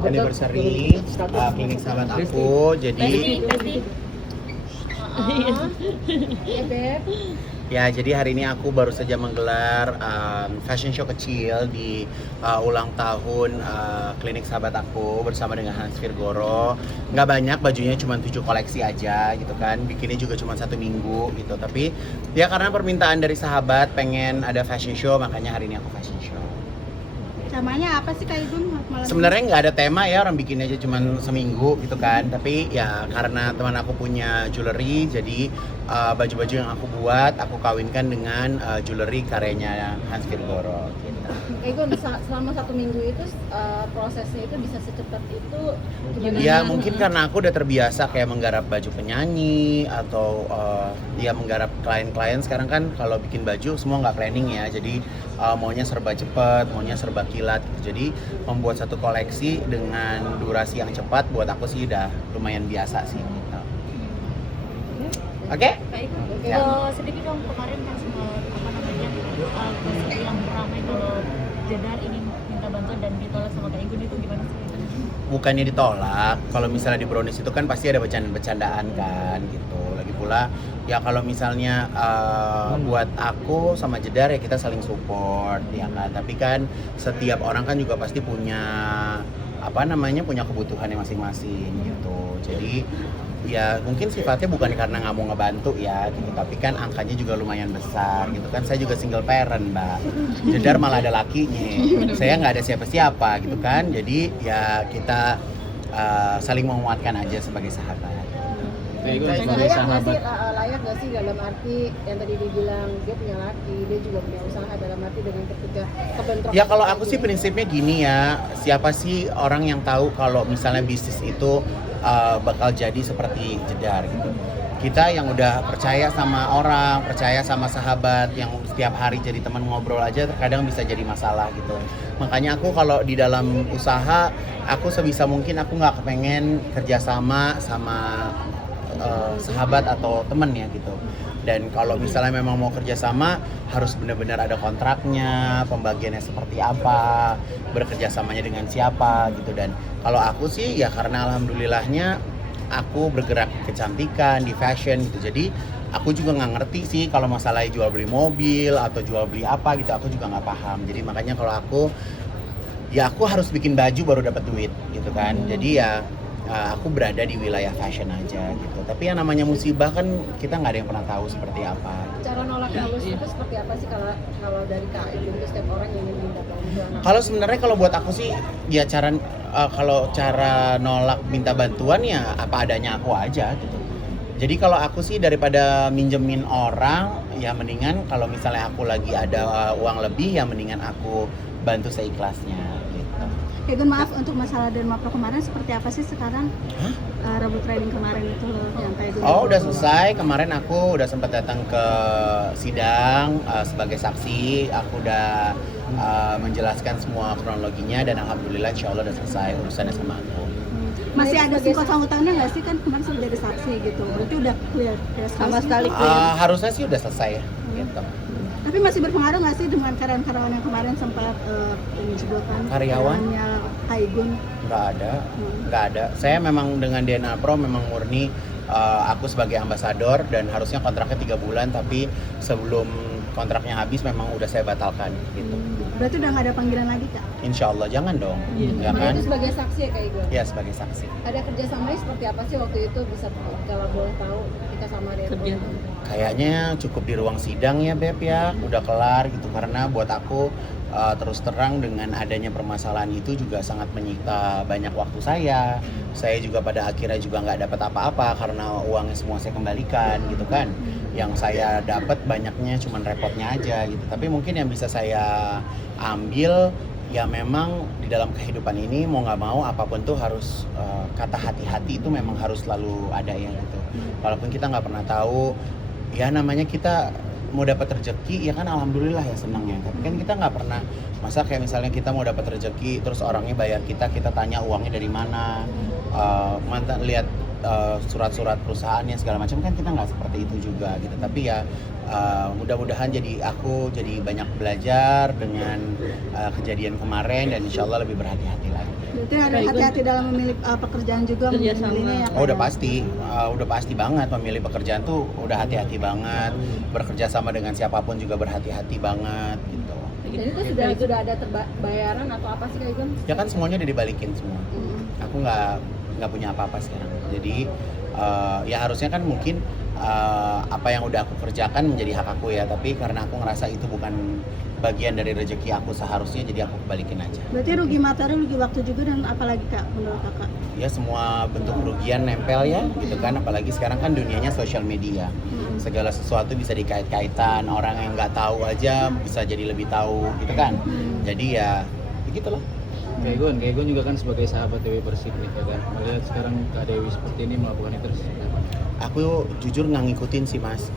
anniversary klinik sahabat aku. Jadi Ya Beb. ya, jadi hari ini aku baru saja menggelar fashion show kecil di ulang tahun klinik sahabat aku bersama dengan Hans Virgoro. Nggak banyak, bajunya cuma 7 koleksi aja gitu kan. Bikinnya juga cuma 1 minggu gitu. Tapi ya karena permintaan dari sahabat pengen ada fashion show, makanya hari ini aku fashion show. Temanya apa sih Kak Igun malam? Sebenarnya nggak ada tema ya, orang bikin aja cuma seminggu gitu kan. Tapi ya karena teman aku punya jewelry, jadi baju-baju yang aku buat aku kawinkan dengan jewelry karyanya Hans Virgoro gitu. Igun selama 1 minggu itu prosesnya itu bisa secepat itu gimana? Ya mungkin karena aku udah terbiasa kayak menggarap baju penyanyi atau ya menggarap klien-klien. Sekarang kan kalau bikin baju semua nggak planning ya, jadi maunya serba cepat, maunya serba kilat gitu. Jadi membuat satu koleksi dengan durasi yang cepat buat aku sih udah lumayan biasa sih gitu. Oke? Kak Igun, Ya. sedikit dong, kemarin kan gosip yang ramai kalau Jedar ingin minta bantuan dan ditolak sama Kak Igun, itu gimana sih? Bukannya ditolak, kalau misalnya di Brownies itu kan pasti ada bercandaan kan gitu. Lagi pula ya kalau misalnya buat aku sama Jedar ya kita saling support ya kan. Tapi kan setiap orang kan juga pasti punya punya kebutuhannya masing-masing gitu. Jadi ya mungkin sifatnya bukan karena nggak mau ngebantu ya gitu, tapi kan angkanya juga lumayan besar gitu kan. Saya juga single parent, Mbak. Jedar malah ada lakinya, saya nggak ada siapa-siapa gitu kan. Jadi ya kita saling menguatkan aja sebagai sahabat. Layak nggak sih dalam arti yang tadi dibilang dia punya laki, dia juga punya usaha, dalam arti dengan ketika kebentrok. Ya kalau aku sih prinsipnya gini ya, siapa sih orang yang tahu kalau misalnya bisnis itu bakal jadi seperti Jedar gitu. Kita yang udah percaya sama orang, percaya sama sahabat yang setiap hari jadi teman ngobrol aja terkadang bisa jadi masalah gitu. Makanya aku kalau di dalam usaha, aku sebisa mungkin aku nggak kepengen kerjasama sama sahabat atau temen ya gitu. Dan kalau misalnya memang mau kerjasama harus benar-benar ada kontraknya, pembagiannya seperti apa, bekerjasamanya dengan siapa gitu. Dan kalau aku sih ya karena alhamdulillahnya aku bergerak di kecantikan, di fashion gitu. Jadi aku juga nggak ngerti sih kalau masalah jual beli mobil atau jual beli apa gitu, aku juga nggak paham. Jadi makanya kalau aku harus bikin baju baru dapat duit gitu kan. Jadi ya aku berada di wilayah fashion aja gitu. Tapi yang namanya musibah kan kita nggak ada yang pernah tahu seperti apa. Cara nolak halus itu seperti apa sih kalau dari Kak Igun ke setiap orang yang ingin minta bantuan? Kalau sebenarnya kalau buat aku sih ya kalau cara nolak minta bantuan ya apa adanya aku aja gitu. Jadi kalau aku sih daripada minjemin orang ya mendingan kalau misalnya aku lagi ada uang lebih ya mendingan aku bantu seikhlasnya gitu. Igun, maaf untuk masalah Denmapro kemarin seperti apa sih sekarang? Rambut trading kemarin itu loh yang Kak Igun. Oh udah selesai, kemarin aku udah sempat datang ke sidang sebagai saksi. Aku udah menjelaskan semua kronologinya dan alhamdulillah insya Allah udah selesai urusannya sama aku. Masih ada singkot utangnya nggak sih, kan kemarin sudah jadi saksi gitu, berarti udah clear ya, sama sekali clear. Harusnya sih udah selesai gitu. Tapi masih berpengaruh nggak sih dengan karyawan-karyawan yang kemarin sempat disebutkan Karyawannya Kak Igun? Nggak ada. Saya memang dengan DNA Pro memang murni aku sebagai ambasador dan harusnya kontraknya 3 bulan, tapi sebelum kontraknya habis memang udah saya batalkan gitu. Berarti udah nggak ada panggilan lagi Kak? Insya Allah jangan dong, ya kan? Itu sebagai saksi ya Kak Igun? Ya sebagai saksi. Ada kerjasamanya seperti apa sih waktu itu, bisa kalau boleh tahu kita sama Depo? Kayaknya cukup di ruang sidang ya Beb ya, udah kelar gitu. Karena buat aku terus terang dengan adanya permasalahan itu juga sangat menyita banyak waktu saya. Saya juga pada akhirnya juga nggak dapat apa-apa karena uangnya semua saya kembalikan gitu kan. Yang saya dapat banyaknya cuman repotnya aja gitu. Tapi mungkin yang bisa saya ambil ya memang di dalam kehidupan ini mau nggak mau apapun tuh harus kata hati-hati itu memang harus selalu ada ya gitu. Walaupun kita nggak pernah tahu ya namanya kita mau dapat rezeki ya kan alhamdulillah ya senang ya. Tapi kan kita nggak pernah masa kayak misalnya kita mau dapat rezeki terus orangnya bayar kita tanya uangnya dari mana. Mantan lihat surat-surat perusahaannya segala macam, kan kita nggak seperti itu juga gitu. Tapi ya mudah-mudahan aku jadi banyak belajar dengan kejadian kemarin, dan insya Allah lebih berhati-hati lagi. Berarti harus hati-hati dalam memilih pekerjaan juga, Kerjasama. memilihnya ya. Oh, udah pasti banget memilih pekerjaan tuh udah hati-hati banget. Bekerja sama dengan siapapun juga berhati-hati banget gitu. Jadi itu sudah ada bayaran atau apa sih Kak Igun? Ya kan semuanya udah dibalikin semua. Aku nggak punya apa-apa sekarang. Jadi ya harusnya kan mungkin apa yang udah aku kerjakan menjadi hak aku ya. Tapi karena aku ngerasa itu bukan bagian dari rezeki aku seharusnya, jadi aku kebalikin aja. Berarti rugi materi, rugi waktu juga, dan apalagi Kak menurut Kakak? Ya semua bentuk kerugian nempel ya gitu kan, apalagi sekarang kan dunianya sosial media. Segala sesuatu bisa dikait-kaitan, orang yang nggak tahu aja bisa jadi lebih tahu gitu kan. Jadi ya begitulah. Kak Igun juga kan sebagai sahabat Dewi Persik gitu kan. Melihat sekarang Kak Dewi seperti ini melakukan itu terus. Aku jujur nggak ngikutin sih Mas.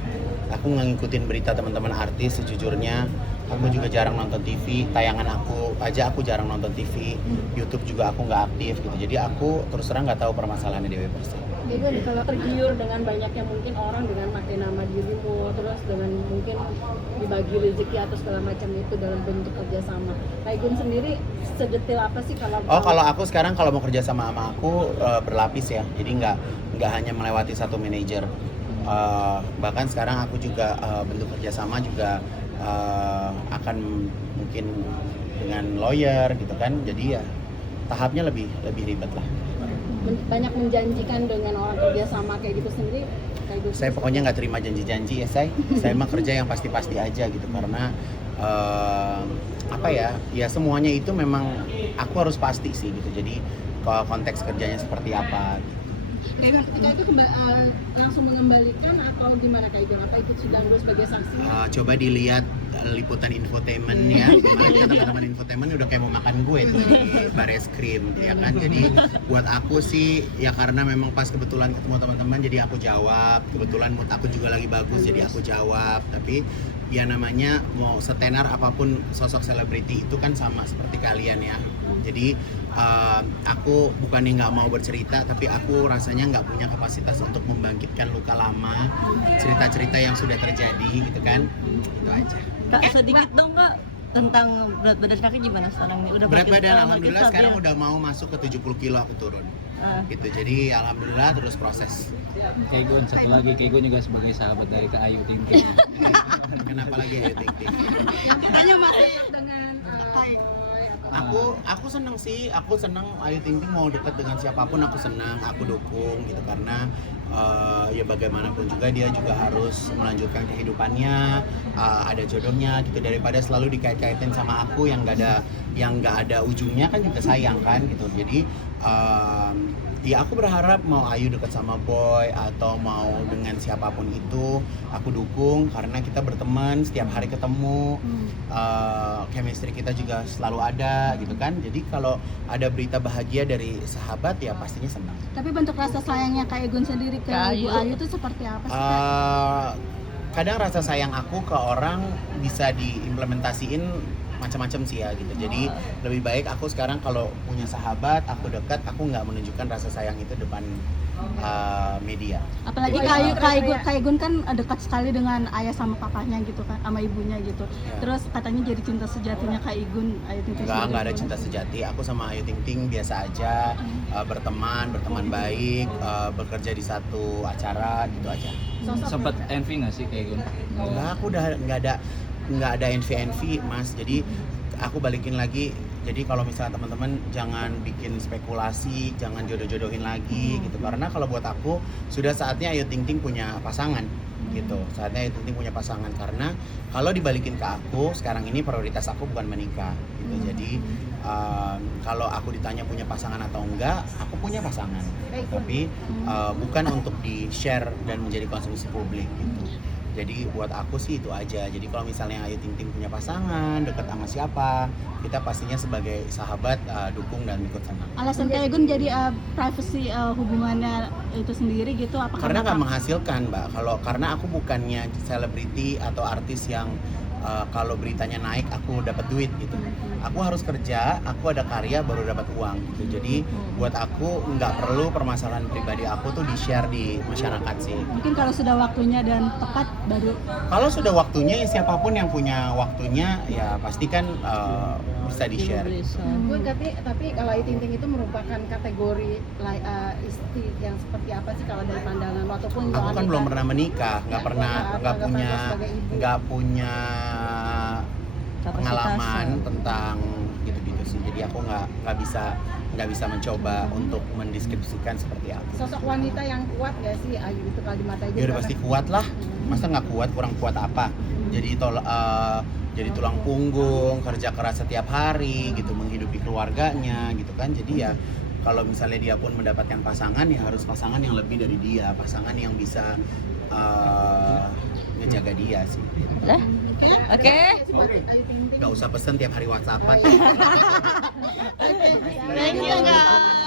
Aku nggak ngikutin berita teman-teman artis sejujurnya. Aku juga jarang nonton TV, tayangan aku jarang nonton TV, YouTube juga aku nggak aktif gitu. Jadi aku terus terang nggak tahu permasalahannya Dewi Persik. Igun, kalau tergiur dengan banyaknya mungkin orang dengan pakai nama dirimu, terus dengan mungkin dibagi rezeki atau segala macam itu dalam bentuk kerjasama. Kak Igun sendiri sedetail apa sih kalau? Oh, kalau aku sekarang kalau mau kerja sama aku berlapis ya. Jadi nggak hanya melewati satu manajer. Bahkan sekarang aku juga bentuk kerjasama juga akan mungkin dengan lawyer gitu kan. Jadi ya tahapnya lebih ribet lah. Banyak menjanjikan dengan orang kerjasama kayak gitu sendiri. Kak Igun Saya pokoknya nggak terima janji-janji ya saya mah kerja yang pasti-pasti aja gitu, karena apa ya semuanya itu memang aku harus pasti sih gitu. Jadi kalau konteks kerjanya seperti apa gitu. Dengan ketika itu langsung mengembalikan atau gimana Kak Igun? Apa ikut sudah dulu sebagai saksi? Coba dilihat liputan infotainment ya. Kemarin kan teman-teman infotainment udah kayak mau makan gue tuh di Bareskrim ya kan. Jadi buat aku sih ya karena memang pas kebetulan ketemu teman-teman jadi aku jawab. Kebetulan mood aku juga lagi bagus jadi aku jawab. Tapi ya namanya mau setenar apapun sosok selebriti itu kan sama seperti kalian ya. Jadi aku bukannya nggak mau bercerita, tapi aku rasanya nggak punya kapasitas untuk membangkitkan luka lama, cerita-cerita yang sudah terjadi gitu kan. Itu aja. Kak, sedikit dong Kak tentang berat badan Kakak gimana sekarang nih? Udah Berat makin- badan makin alhamdulillah stabil. sekarang udah mau masuk ke 70 kilo aku turun. Gitu. Jadi alhamdulillah terus proses. Kak Igun, satu lagi, Kak Igun juga sebagai sahabat dari Kak Ayu Ting Ting. Kenapa lagi Ayu Ting Ting? Katanya masih Dengan Aku seneng sih, aku seneng Ayu Ting Ting mau dekat dengan siapapun aku senang, aku dukung gitu karena ya bagaimanapun juga dia juga harus melanjutkan kehidupannya, ada jodohnya gitu, daripada selalu dikait-kaitin sama aku yang nggak ada ujungnya kan juga sayang kan gitu. Jadi ya aku berharap mau Ayu dekat sama Boy atau mau dengan siapapun itu aku dukung karena kita berteman setiap hari ketemu, chemistry kita juga selalu ada gitu kan. Jadi kalau ada berita bahagia dari sahabat ya pastinya senang. Tapi bentuk rasa sayangnya Kak Igun sendiri ke Kak Ibu Ayu. Ayu itu seperti apa sih Kak? Kadang rasa sayang aku ke orang bisa diimplementasiin macam-macam sih ya gitu. Jadi lebih baik aku sekarang kalau punya sahabat, aku dekat, aku nggak menunjukkan rasa sayang itu depan media. Apalagi Kak Igun kan dekat sekali dengan ayah sama papanya gitu kan, sama ibunya gitu. Ya. Terus katanya jadi cinta sejatinya Kak Igun, Ayu Ting Ting. Nggak ada cinta sejati. Aku sama Ayu Ting Ting biasa aja, berteman baik, bekerja di satu acara gitu aja. Sempat envy nggak sih Kak Igun? Enggak, aku udah nggak ada envy Mas. Jadi aku balikin lagi. Jadi kalau misalnya teman-teman jangan bikin spekulasi, jangan jodoh-jodohin lagi gitu. Karena kalau buat aku sudah saatnya Ayu Ting Ting punya pasangan gitu. Saatnya Ayu Ting Ting punya pasangan karena kalau dibalikin ke aku sekarang ini prioritas aku bukan menikah gitu. Jadi kalau aku ditanya punya pasangan atau enggak, aku punya pasangan. Tapi bukan untuk di-share dan menjadi konsumsi publik gitu. Jadi buat aku sih itu aja. Jadi kalau misalnya Ayu Ting Ting punya pasangan, dekat sama siapa, kita pastinya sebagai sahabat dukung dan ikut senang. Alasan Kak Igun jadi privacy hubungannya itu sendiri gitu apa Karena nggak menghasilkan, Mbak. Karena aku bukannya selebriti atau artis yang kalau beritanya naik aku dapat duit gitu. Aku harus kerja, aku ada karya baru dapat uang gitu. Jadi buat aku nggak perlu permasalahan pribadi aku tuh di-share di masyarakat sih. Mungkin kalau sudah waktunya dan tepat baru. Kalau sudah waktunya ya siapapun yang punya waktunya ya pasti kan bisa di-share. Gue tapi kalau Ayu Ting Ting itu merupakan kategori istri yang seperti apa sih kalau dari pandangan lo, ataupun Aku kan belum pernah menikah, nggak punya pengalaman tentang gitu-gitu sih. Jadi aku nggak bisa mencoba untuk mendeskripsikan seperti apa. Sosok wanita yang kuat gak sih Ayu itu kalau di mata Igun? Ya udah pasti kuat lah. Masa nggak kuat? Kurang kuat apa? Jadi tulang punggung, kerja keras setiap hari gitu, menghidupi keluarganya gitu kan. Jadi ya kalau misalnya dia pun mendapatkan pasangan ya harus pasangan yang lebih dari dia, pasangan yang bisa ngejaga dia sih. Oke. Gak usah pesen tiap hari WhatsAppan. Thank you guys.